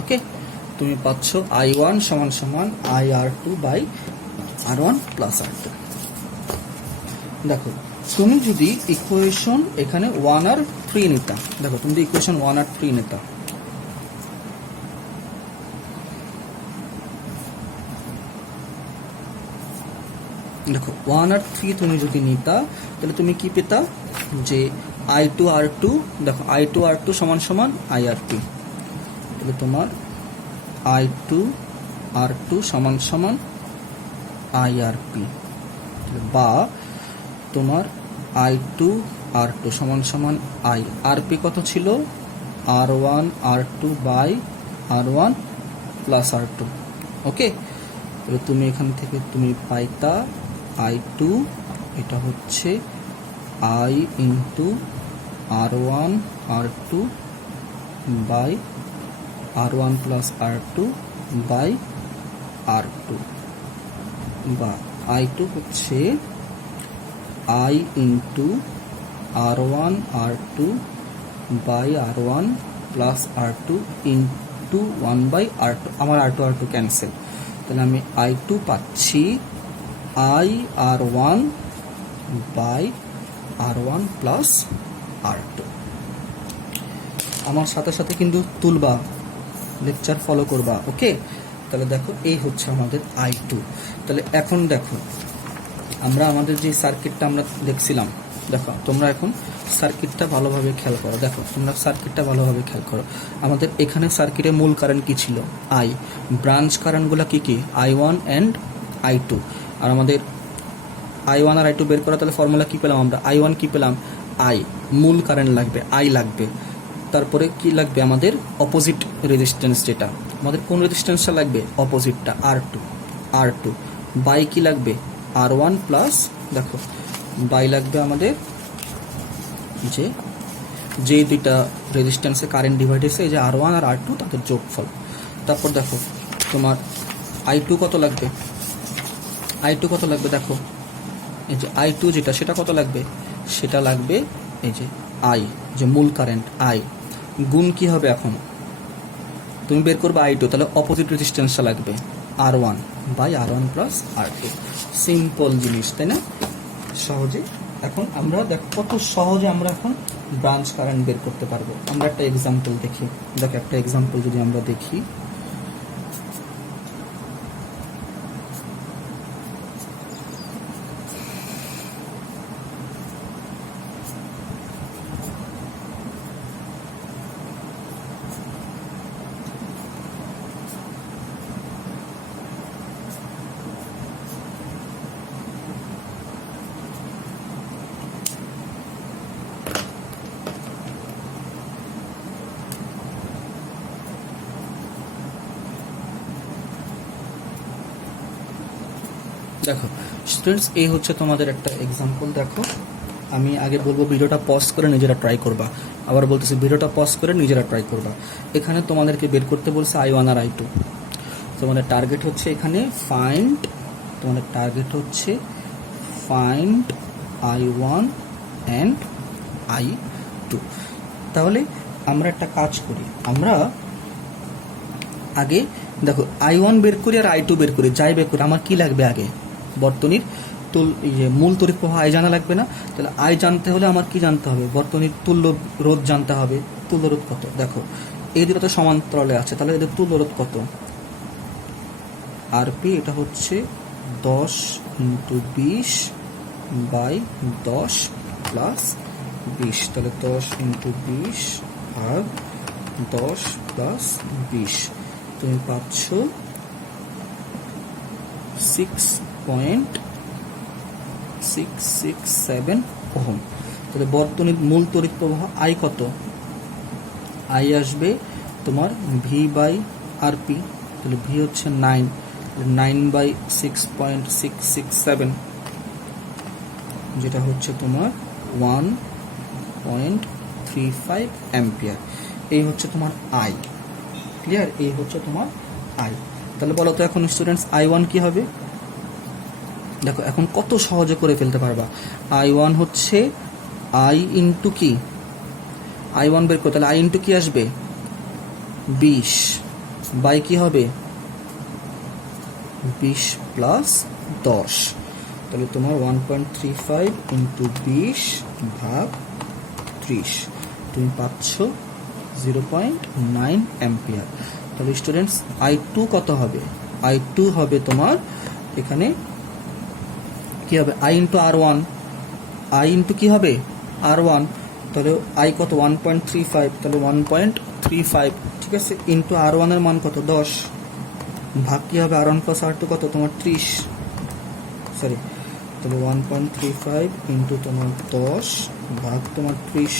ওকে, তুমি পাচ্ছ I1 সমান সমান IR2 by R1 plus R2। দেখো তুমি যদি ইকুয়েশন এখানে 1 আর 3 নিতা, দেখো তুমি যদি ইকুয়েশন 1 আর 3 নিতা, দেখো 1 আর 3 তুমি যদি নিতা তাহলে তুমি কি পেতা যে I2 R2, দেখো I2 R2 সমান সমান IR2, তাহলে তোমার I2 R2 সমান সমান IRP, বা তোমার I2 R2 সমান সমান IRP কত ছিল R1 R2 by R1 plus R2। ওকে, তাহলে তুমি এখান থেকে তুমি পাইতা I2 এটা হচ্ছে I into R1 R2 by R1 plus R2 by R2, বা I2 হচ্ছে I into R1 R2 by R1 plus R2 into 1 by R2, আমার R2 R2 ক্যান্সেল, তাহলে আমি I2 পাচ্ছি IR1 by R1 plus R2। আমার সাথে সাথে কিন্তু তুলবা, লেকচার ফলো করবা। ওকে, তাহলে দেখো এই হচ্ছে আমাদের I2। তাহলে এখন দেখো আমরা আমাদের যে সার্কিটটা আমরা দেখছিলাম, দেখো তোমরা এখন সার্কিটটা ভালোভাবে খেয়াল করো, দেখো তোমরা সার্কিটটা ভালোভাবে খেয়াল করো। আমাদের এখানে সার্কিটের মূল কারেন্ট কি ছিল I, ব্রাঞ্চ কারেন্টগুলো কি কি I1 অ্যান্ড I2, আর আমাদের I1 আর I2 বের করা, তাহলে ফর্মুলা কি পেলাম আমরা, I1 কি পেলাম I, মূল কারেন্ট লাগবে I লাগবে, তারপরে কি লাগবে আমাদের অপোজিট রেজিস্ট্যান্স, যেটা আমাদের কোন রেজিস্ট্যান্সটা লাগবে অপোজিটটা R2 বাই কি লাগবে R1 প্লাস, দেখো বাই লাগবে আমাদের যে দুইটা রেজিস্ট্যান্সে কারেন্ট ডিভাইড হয়েছে, এই যে R1 আর R2 তাদের যোগফল। তারপর দেখো তোমার I2 কত লাগবে, দেখো এই যে I2 যেটা সেটা কত লাগবে, সেটা লাগবে এই যে I, যে মূল কারেন্ট I গুণ কি হবে, এখন তুমি বের করবে I2, তাহলে অপোজিট রেজিস্ট্যান্সটা লাগবে R1 by R1 plus R2। Simple জিনিস, তাই না? সহজে এখন আমরা দেখো কত সহজে আমরা এখন ব্রাঞ্চ কারেন্ট বের করতে পারবো। আমরা একটা এক্সাম্পল দেখি, দেখো একটা এক্সাম্পল যদি আমরা দেখি, দেখো স্টুডেন্টস এই হচ্ছে তোমাদের একটা এক্সাম্পল। দেখো আমি আগে বলবো ভিডিওটা পজ করে নিজেরা ট্রাই করবা, আবার বলতেছি ভিডিওটা পজ করে নিজেরা ট্রাই করবা। এখানে তোমাদেরকে বের করতে বলছে I1 আর I2, তোমাদের টার্গেট হচ্ছে এখানে ফাইন্ড I1 অ্যান্ড I2। তাহলে আমরা একটা কাজ করি, আমরা আগে দেখো I1 বের করি আর I2 বের করি, যাই বের করি আমার কি লাগবে, আগে বর্তনীর মূল তড়িৎ প্রবাহ I জানা লাগবে না? তাহলে I জানতে হলে আমার কি জানতে হবে, বর্তনীর তুল্য রোধ জানতে হবে। তুল্য রোধ কত, দেখো এই দুটো তো সমান্তরালে আছে, তাহলে এদের তুল্য রোধ কত RP, এটা হচ্ছে 10 × 20 বাই 10 প্লাস 20, তাহলে 10 × 20 ভাগ 10 প্লাস 20, তুমি পাচ্ছ 6.667 ওহম। তাহলে বর্তনীর মূল তড়িৎ প্রবাহ I কত, I আসবে তোমার V বাই RP, তাহলে V হচ্ছে 9 বাই 6.667, যেটা হচ্ছে তোমার 1.35 অ্যাম্পিয়ার। এই হচ্ছে তোমার I, ক্লিয়ার? এই হচ্ছে তোমার I। তাহলে বলো তো এখন স্টুডেন্টস I1 কি হবে? দেখো এখন কত সহজে করে ফেলতে পারবা। I1 হচ্ছে I ইন্টু কি I1 বের করতে, তাহলে I ইন্টু কি আসবে 20 বাই কি হবে 20 প্লাস 10, তাহলে তোমার 1.35 ইন্টু 20 ভাগ 30, তুমি পাচ্ছ 0.9 অ্যাম্পিয়ার। তাহলে স্টুডেন্টস I2 কত হবে? I2 হবে তোমার এখানে কি হবে I into R1, I into কি হবে R1, তাহলে I কত 1.35, তাহলে 1.35 ঠিক আছে, ইন্টু R1 এর মান কত 10, ভাগ কি হবে R1 প্লাস R2 কত তোমার 30, সরি তাহলে 1.35 ইন্টু তোমার 10 ভাগ তোমার 30,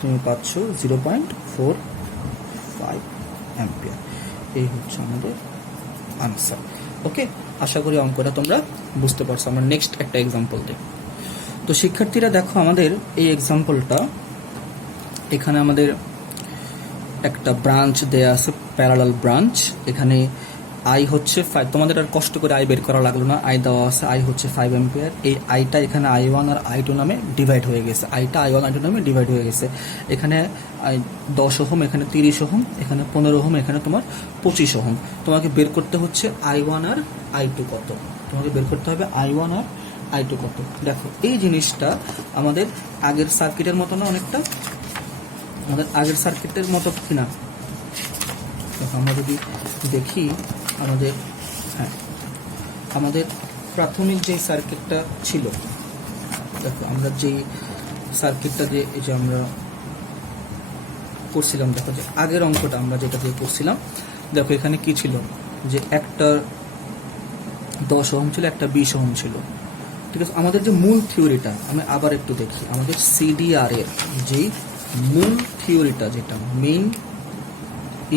তুমি পাচ্ছ 0.45 অ্যাম্পিয়ার। এই হচ্ছে আমাদের আনসার। ওকে, আশা করি অঙ্কটা তোমরা বুঝতে পারছো। আমরা নেক্সট একটা এক্সাম্পল দিই। তো শিক্ষার্থীরা দেখো আমাদের এই এক্সাম্পলটা, এখানে আমাদের একটা ব্রাঞ্চ দেয়া আছে, প্যারালাল ব্রাঞ্চ। এখানে আই হচ্ছে 5, তোমাদের আর কষ্ট করে আই বের করা লাগলো না, আই দেওয়া আছে, আই হচ্ছে 5 অ্যাম্পিয়ার। এই আইটা এখানে I1 আর I2 নামে ডিভাইড হয়ে গেছে, আইটা I1 I2 নামে ডিভাইড হয়ে গেছে। এখানে 10 ওহম, এখানে 30 ওহম, এখানে 15 ওহম, এখানে তোমার 25 ওহম। তোমাকে বের করতে হচ্ছে I1 আর I2 কত, তোমাকে বের করতে হবে I1 আর I2 কত। দেখো এই জিনিসটা আমাদের আগের সার্কিটের মতো না, অনেকটা আমাদের আগের সার্কিটের মতো কিনা। দেখো আমরা যদি দেখি আমাদের, হ্যাঁ আমাদের প্রাথমিক যে সার্কিটটা ছিল, দেখো আমরা যেই সার্কিটটা দিয়ে এই যে আমরা করছিলাম, দেখো যে আগের অঙ্কটা আমরা যেটা দিয়ে করছিলাম, দেখো এখানে কি ছিল যে একটা 10 ওহম ছিল, একটা 20 ওহম ছিল, ঠিক আছে। আমাদের যে মূল থিওরিটা আমি আবার একটু দেখি, আমাদের CDR এর যেই মূল থিওরিটা, যেটা মেইন,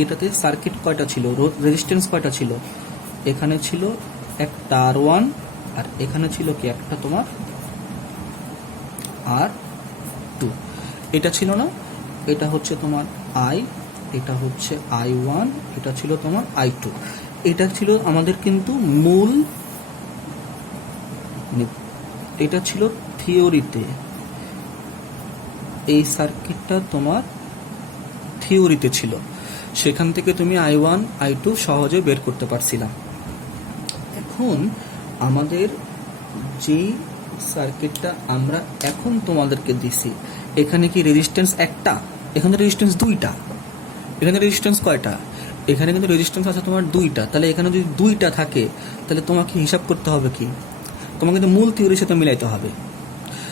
এটাতে সার্কিট কয়টা ছিল, রেজিস্ট্যান্স কয়টা ছিল, এখানে ছিল একটা R1 আর এখানে ছিল কি একটা তোমার R2, এটা ছিল না, এটা হচ্ছে তোমার I, এটা হচ্ছে I1, এটা ছিল তোমার I2, এটা ছিল আমাদের কিন্তু মূল, এটা ছিল থিওরিতে, এই সার্কিটটা তোমার থিওরিতে ছিল, সেখান থেকে তুমি I1 I2 সহজে বের করতে পারছিলাম। এখন আমাদের যেই সার্কিটটা আমরা এখন তোমাদেরকে দিছি, এখানে কি রেজিস্ট্যান্স একটা, এখানে রেজিস্ট্যান্স দুইটা, এখানে রেজিস্ট্যান্স কয়টা, এখানে কিন্তু রেজিস্ট্যান্স আছে তোমার দুইটা। তাহলে এখানে যদি দুইটা থাকে তাহলে তোমাকে হিসাব করতে হবে কি, তোমাকে কিন্তু মূল থিওরির সাথে মিলাইতে হবে।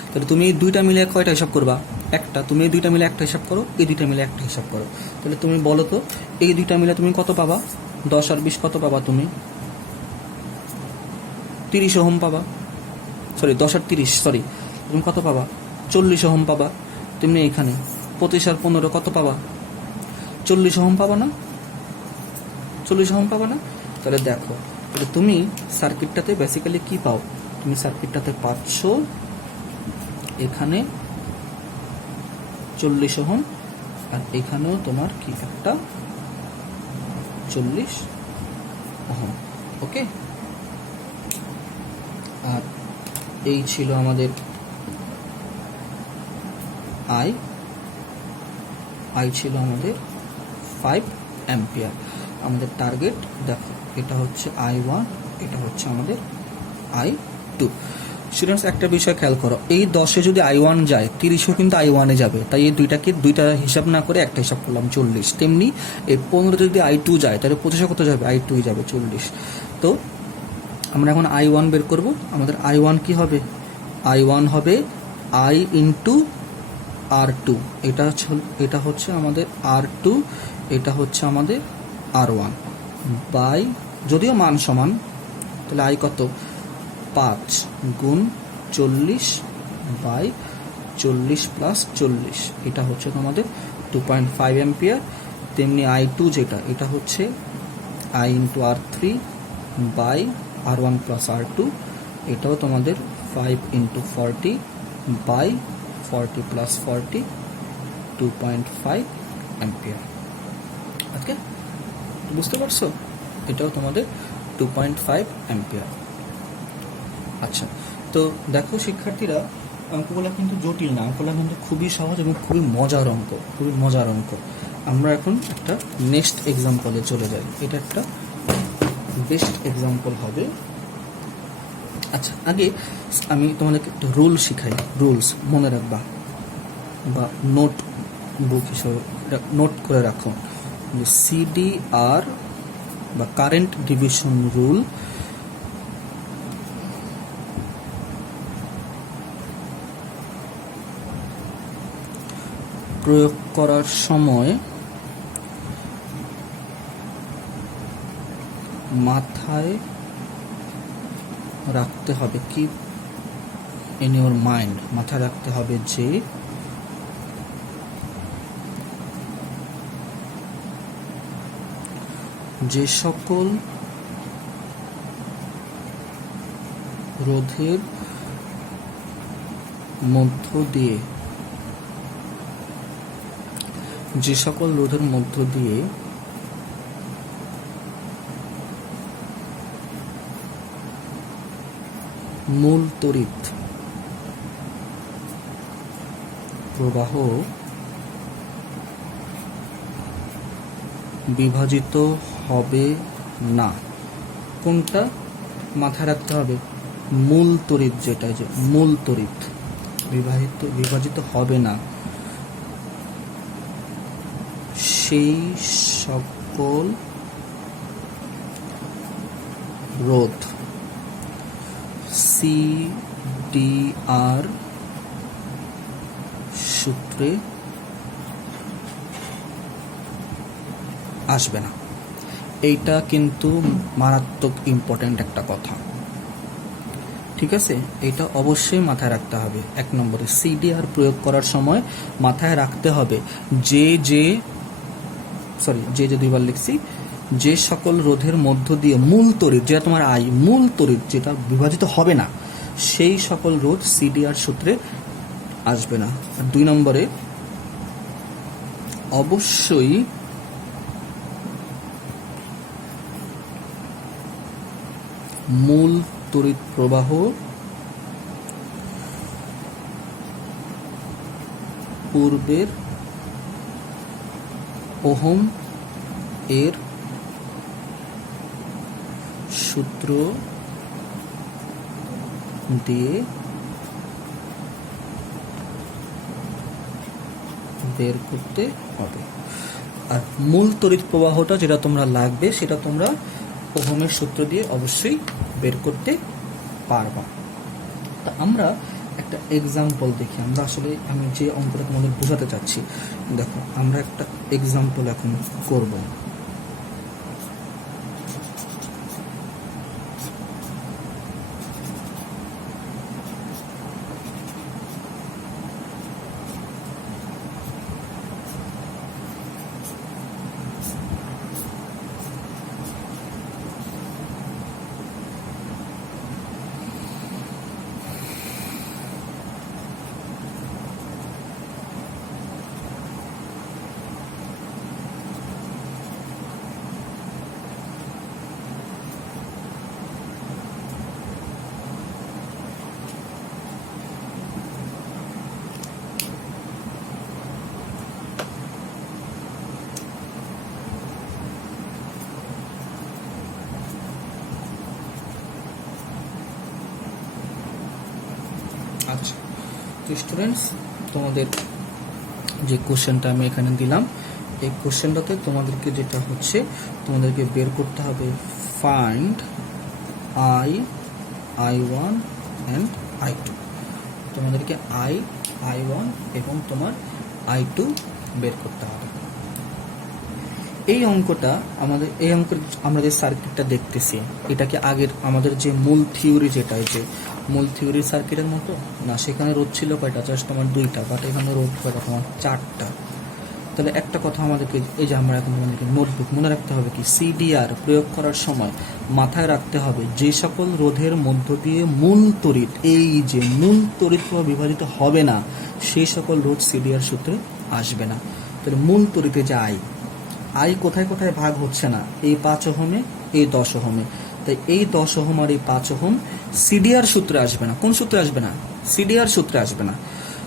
তাহলে তুমি এই দুইটা মিলে কয়টা হিসাব করবা, একটা। তুমি এই দুইটা মিলে একটা হিসাব করো, এই দুইটা মিলে একটা হিসাব করো। তাহলে তুমি বলো তো এই দুইটা মিলে তুমি কত পাবা, 10 আর 20 কত পাবা, তুমি 30 ওহম পাবা, সরি 10 আর 30, সরি তুমি কত পাবা, 40 ওহম পাবা। তুমি এখানে 25 আর 15 কত পাবা, 40 ওহম পাবা না, 40 ওহম পাবা না। তাহলে দেখো, তাহলে তুমি সার্কিটটাতে বেসিক্যালি কি পাও, তুমি সার্কিটটাতে পাচ্ছ এখানে 40 ওহম আর এখানেও তোমার কি একটা 40 ওহম। ওকে, আর এই ছিল আমাদের আই ছিল আমাদের 5 অ্যাম্পিয়ার। আমাদের টার্গেট দেখো, এটা হচ্ছে I1, এটা হচ্ছে আমাদের I2। স্টুডেন্টস একটা বিষয় খেয়াল করো, এই 10-এ যদি I1 যায়, 30ও কিন্তু I1-এ যাবে, তাই এই দুইটাকে দুইটা হিসাব না করে একটা হিসাব করলাম 40। তেমনি এই 15 যদি I2 যায়, তাহলে 25-এ কত যাবে, I2 যাবে 40। তো আমরা এখন I1 বের করব। আমাদের I1 কি হবে, I1 হবে I ইন্টু R2, এটা হচ্ছে আমাদের R2, এটা হচ্ছে আমাদের R1 বাই, যদিও মান সমান, তাহলে I কত 5 গুণ 40 বাই 40 প্লাস 40, এটা হচ্ছে তোমাদের 2.5 অ্যাম্পিয়ার। তেমনি I2 যেটা, এটা হচ্ছে I into R3 by R1 plus R2, এটাও তোমাদের 5 ইন্টু 40 বাই 40 প্লাস 40, 2.5 অ্যাম্পিয়ার। ওকে, বুঝতে পারছো, এটাও তোমাদের 2.5 অ্যাম্পিয়ার। আচ্ছা, তো দেখো শিক্ষার্থীরা, অঙ্কগুলো কিন্তু জটিল না, অঙ্কগুলো কিন্তু খুবই সহজ এবং খুবই মজার অঙ্ক, খুবই মজার অঙ্ক। আমরা এখন একটা নেক্সট এক্সাম্পলে চলে যাই। এটা একটা বেস্ট এক্সাম্পল হবে। আচ্ছা, আগে আমি তোমাদেরকে একটা রুল শিখাই। রুলস মনে রাখবা বা নোট বুক হিসেবে নোট করে রাখো। সিডিআর বা কারেন্ট ডিভিশন রুল প্রয়োগ করার সময় মাথায় রাখতে হবে কি, ইন ইউর মাইন্ড, মাথায় রাখতে হবে যে যে সকল রোধের মধ্য দিয়ে মূল তড়িৎ প্রবাহ বিভাজিত হবে না। কোনটা মাথায় রাখতে হবে? মূল তড়িৎ, যেটা যে মূল তড়িৎ বিভাজিত হবে না সেই সকল রোধ সিডিআর সূত্রে আসবে না। এইটা কিন্তু মারাত্মক ইম্পর্টেন্ট একটা কথা, ঠিক আছে? এটা অবশ্যই মাথায় রাখতে হবে। এক নম্বরে সিডিআর প্রয়োগ করার সময় মাথায় রাখতে হবে যে দুইবার লিখছি, যে সকল রোধের মধ্য দিয়ে মূল তড়িৎ, যেটা তোমার মূল তড়িৎ যেটা বিভাজিত হবে না, সেই সকল রোধ সিডিআর সূত্রে আসবে না। আর 2 নম্বরে অবশ্যই মূল তড়িৎ প্রবাহ পূর্বের ওহম এর সূত্র দিয়ে বের করতে হবে। আর মূল তড়িৎ প্রবাহটা যেটা তোমরা লাগবে সেটা তোমরা ওহমের সূত্র দিয়ে অবশ্যই বের করতে পারবা। তা আমরা একটা এক্সাম্পল দেখি। আমি যে অঙ্কটা তোমাদের বোঝাতে চাচ্ছি, দেখো আমরা একটা এক্সাম্পল এখন করব। আচ্ছা, তো স্টুডেন্টস, তোমাদের যে কোশ্চেনটা আমি এখানে দিলাম, এই কোশ্চেনটাতে তোমাদেরকে যেটা হচ্ছে, তোমাদেরকে বের করতে হবে ফাইন্ড I1 অ্যান্ড I2। তোমাদেরকে I1 এবং তোমার I2 বের করতে হবে। এই অঙ্কটা আমরা যে সার্কিটটা দেখতেছি, এটাকে আগের আমাদের যে মূল থিওরি, মূল থিওরি সার্কিটের মতো না। সেখানে রোধ ছিল কয়টা? জাস্ট তোমার 2টা, বাট এখানে রোধ কয়টা? তোমার 4টা। তাহলে একটা কথা আমাদেরকে, এই যে আমরা এখন তোমাদেরকে নোটবুক মনে রাখতে হবে কি, সিডিআর প্রয়োগ করার সময় মাথায় রাখতে হবে যে সকল রোধের মধ্য দিয়ে মূল তড়িৎ, এই যে মূল তড়িৎ প্রবাহ বিভাজিত হবে না, সেই সকল রোধ সিডিআর সূত্রে আসবে না। তাহলে মূল তড়িতে যে আই কোথায় কোথায় ভাগ হচ্ছে না, এই 5 ওহমে, এই 10 ওহমে। তাই এই 10 ওহম আর এই 5 ওহম সিডিআর সূত্রে আসবে না। কোন সূত্রে আসবে না? সিডিআর সূত্রে আসবে না।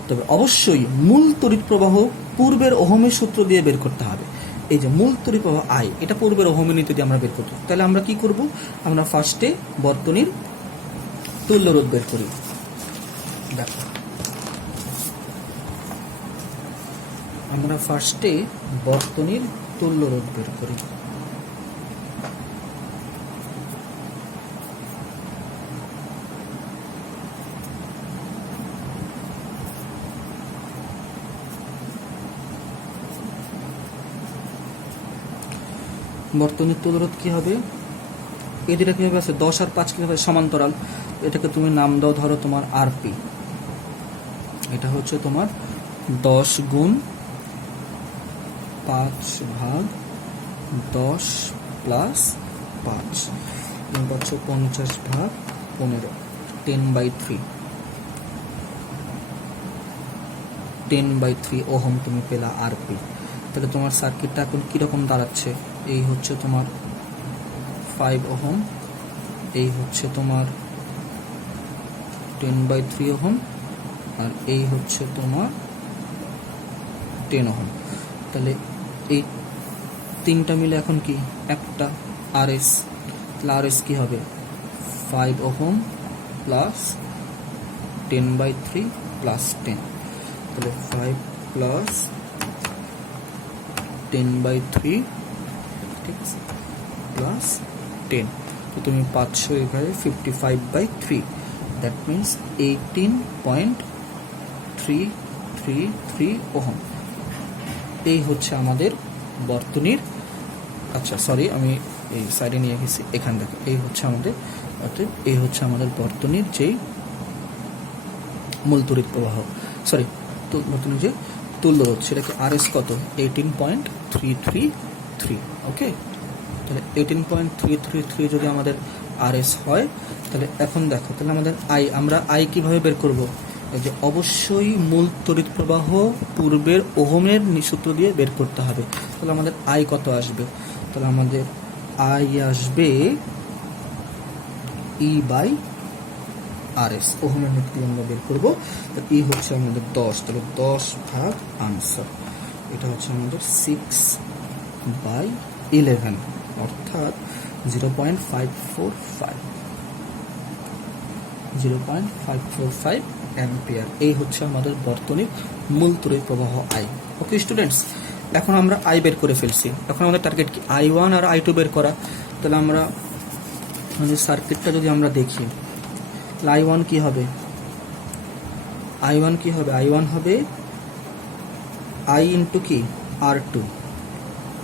তবে অবশ্যই মূল তড়িৎ প্রবাহ পূর্বের ওহমের সূত্র দিয়ে বের করতে হবে। এই যে মূল তড়িৎ প্রবাহ আই, এটা পূর্বের ওহমের নীতি দিয়ে আমরা বের করতে, তাহলে আমরা কি করব, আমরা ফার্স্টে বর্তনীর তুল্য রোধ বের করি। দেখো আমরা ফার্স্টে বর্তনীর তুল্য রোধ বের করি। বর্তনীর তুল্য রোধ কি হবে, এই দুটা কিভাবে আছে, 10 আর 5 কিভাবে সমান্তরাল, এটাকে তুমি নাম দাও, ধরো তোমার আরপি, এটা হচ্ছে তোমার 10 গুণ 5 ভাগ 10 প্লাস 5 পাচ্ছ 50 ভাগ 15, 10/3 10/3 ওহম তুমি পেলা আরপি। তাহলে তোমার সার্কিটটা এখন কিরকম দাঁড়াচ্ছে, এই হচ্ছে তোমার 5 ওহম, এই হচ্ছে তোমার 10/3 ওহম, আর এই হচ্ছে তোমার 10 ওহম। তাহলে এই তিনটা মিলে এখন কি একটা আরএস, তাহলে আরএস কি হবে 5 ওহম প্লাস 10/3 প্লাস 10, তাহলে 5 প্লাস 10/3 প্লাস 10, তো তুমি পাচ্ছ এখানে 55/3, দ্যাট মিনস 18.333 ওহম। এই হচ্ছে আমাদের বর্তনীর, আচ্ছা সরি আমি এই সাইডে নিয়ে গেছি, এখানে দেখো এই হচ্ছে আমাদের, অর্থাৎ এই হচ্ছে আমাদের বর্তনীর যেই মূল তড়িৎ প্রবাহ, সরি বর্তনীর যে তুল্য রোধ, সেটাকে আরএস কত 18.333, ওকে। তাহলে 18.333 যদি আমাদের আরএস হয়, তাহলে এখন দেখো, তাহলে আমাদের আই, আমরা আই কিভাবে বের করব, এই যে অবশ্যই মূল তড়িৎ প্রবাহ পূর্বের ওহমের সূত্র দিয়ে বের করতে হবে। তাহলে আমাদের আই কত আসবে, তাহলে আমাদের আই আসবে ই বাই আরএস, ওহমের নীতি আমরা বের করবো। ই হচ্ছে আমাদের 10, তাহলে 10 ভাগ আনসার, এটা হচ্ছে আমাদের 6/11, অর্থাৎ 0.545 অ্যাম্পিয়ার। এই হচ্ছে আমাদের বর্তনীর মূল তড়িৎ প্রবাহ আই। ওকে স্টুডেন্টস, এখন আমরা আই বের করে ফেলছি, এখন আমাদের টার্গেট কি I1 আর I2 বের করা। তাহলে আমরা সার্কিটটা যদি আমরা দেখি, I1 কি হবে, I1 কি হবে, I1 হবে I ইন্টু কি R2,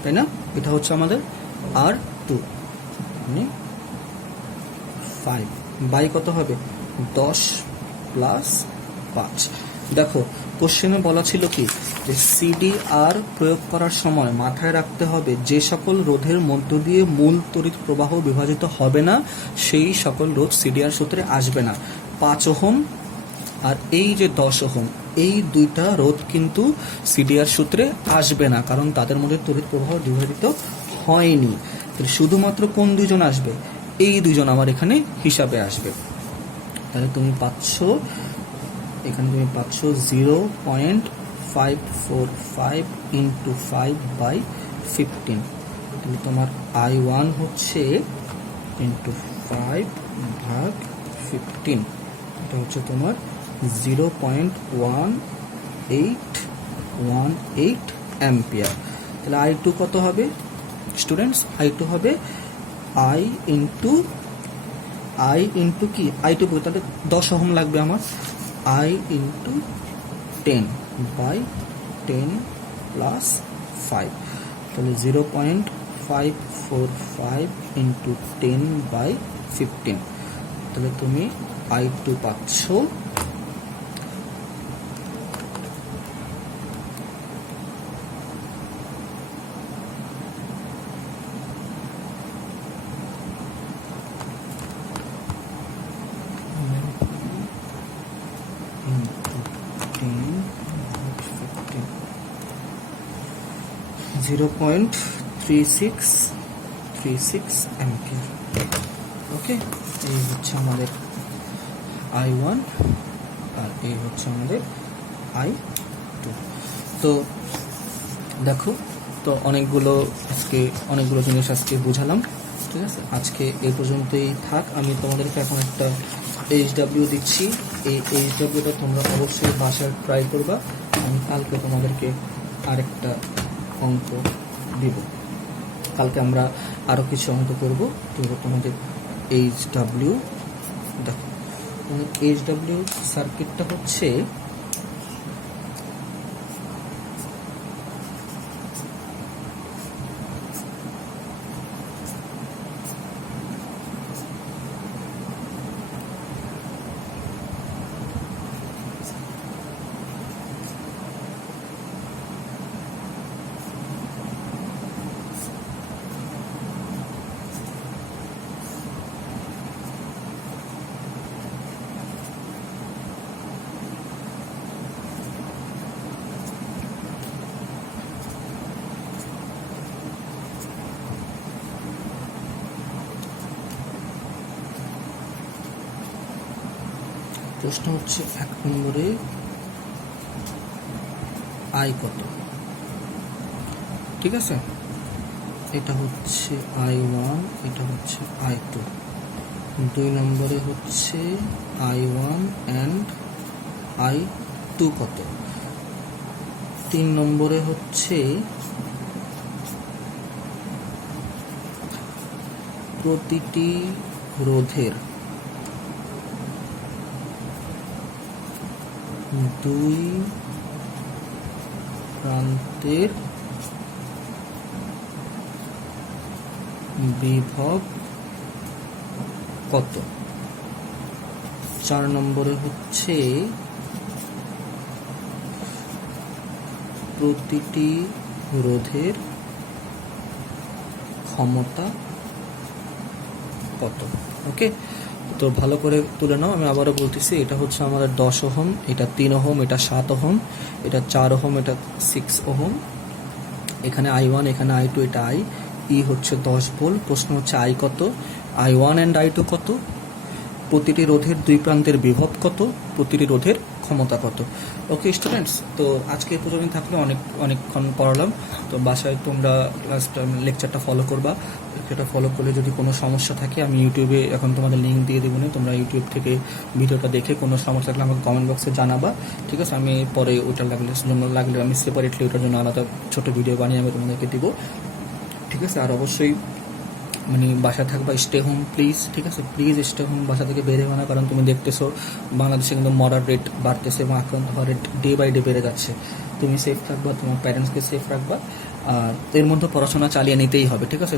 তাই না, এটা হচ্ছে আমাদের R2, মানে 5 বাই কত হবে 10 প্লাস 5। দেখো কোশ্চেনে বলা ছিল কি, যে সিডিআর প্রয়োগ করার সময় মাথায় রাখতে হবে যে সকল রোধের মধ্য দিয়ে মূল তড়িৎ প্রবাহ বিভাজিত হবে না, সেই সকল রোধ সিডিআর সূত্রে আসবে না। 5 ওহম আর এই যে 10 ওহম, এই দুইটা রোধ কিন্তু সিডিআর সূত্রে আসবে না, কারণ তাদের মধ্যে তড়িৎ প্রবাহ বিভাজিত হয়নি। শুধুমাত্র কোন দুইজন আসবে, এই দুইজন আমার এখানে হিসাবে আসবে। তাহলে তুমি পাচ্ছ, এখানে তুমি পাচ্ছ 0.545 ইন্টু 5/15, তাহলে তোমার I1 হচ্ছে ইন্টু 5 ভাগ 15, এটা হচ্ছে তোমার 0.1818 অ্যাম্পিয়ার। তাহলে I2 কত হবে স্টুডেন্টস, I2 হবে I ইন্টু কি I2, তাহলে 10 ওহম লাগবে আমার, I ইন্টু 10/10 প্লাস 5, তাহলে 0.545 ইন্টু 10/15, তাহলে তুমি I2 পাচ্ছ 0.3636 অ্যাম্পিয়ার। ওকে, এই হচ্ছে আমাদের I1 আর এই হচ্ছে আমাদের I2। তো দেখো, তো অনেকগুলো জিনিস আজকে বুঝালাম, ঠিক আছে। আজকে এই পর্যন্তই থাক। আমি তোমাদেরকে এখন একটা HW দিচ্ছি। এই HWটা তোমরা অবশ্যই বাসায় ট্রাই করবা। আমি কালকে তোমাদেরকে আরেকটা অঙ্ক দিব। কালকে আমরা আরও কিছু অঙ্ক করবো। তোমাদের HW দেখো, HW সার্কিটটা হচ্ছে প্রশ্ন হচ্ছে 1 নম্বরে I কত, ঠিক আছে। এটা হচ্ছে I1, এটা হচ্ছে I2। 2 নম্বরে হচ্ছে I1 and I2 কত। 3 নম্বরে হচ্ছে প্রতিটি রোধের 2 প্রান্তের বিভব কত। 4 নম্বরে হচ্ছে প্রতিটি রোধের ক্ষমতা কত। ওকে, তো ভালো করে তুলে নাও। আমি আবারও বলতেছি, এটা হচ্ছে আমাদের 10 ওহম, এটা 3 ওহম, এটা 7 ওহম, এটা 4 ওহম, এটা 6 ওহম। এখানে I1, এখানে I2, এটা I হচ্ছে 10 ভোল্ট। প্রশ্ন হচ্ছে I কত, I1 and I2 কত, প্রতিটি রোধের 2 প্রান্তের বিভব কত, প্রতিটি রোধের ক্ষমতা কত। ওকে স্টুডেন্টস, তো আজকে এই পর্যন্ত থাকলে অনেকক্ষণ পড়ালাম। তো বাসায় তোমরা লেকচারটা ফলো করবা। সেটা ফলো করলে যদি কোনো সমস্যা থাকে, আমি ইউটিউবে এখন তোমাদের লিঙ্ক দিয়ে দেবো না, তোমরা ইউটিউব থেকে ভিডিওটা দেখে কোনো সমস্যা থাকলে আমাকে কমেন্ট বক্সে জানাবা, ঠিক আছে। আমি পরে ওইটা লাগলে আমি সেপারেটলি ওটার জন্য আলাদা ছোটো ভিডিও বানিয়ে আমি তোমাদেরকে দিব, ঠিক আছে। আর অবশ্যই মানে বাসা থাকবা, স্টে হোম প্লিজ, ঠিক আছে। প্লিজ স্টে হোম, বাসা থেকে বের হবে না। কারণ তুমি দেখতেছো বাংলাদেশে কিন্তু মরার রেট বাড়তেছে এবং আক্রান্ত হওয়ার রেট ডে বাই ডে বেড়ে যাচ্ছে। তুমি সেফ থাকবা, তোমার প্যারেন্টসকে সেফ রাখবা, আর এর মধ্যে পড়াশোনা চালিয়ে নিতেই হবে, ঠিক আছে।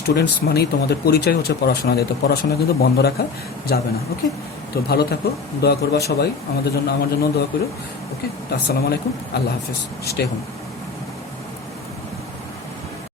স্টুডেন্টস মানেই তোমাদের পরিচয় হচ্ছে পড়াশোনা দিয়ে, তো পড়াশোনা কিন্তু বন্ধ রাখা যাবে না। ওকে, তো ভালো থাকো, দোয়া করবা সবাই আমার জন্য দোয়া করো। ওকে, আসসালামু আলাইকুম, আল্লাহ হাফিজ, স্টে হোম।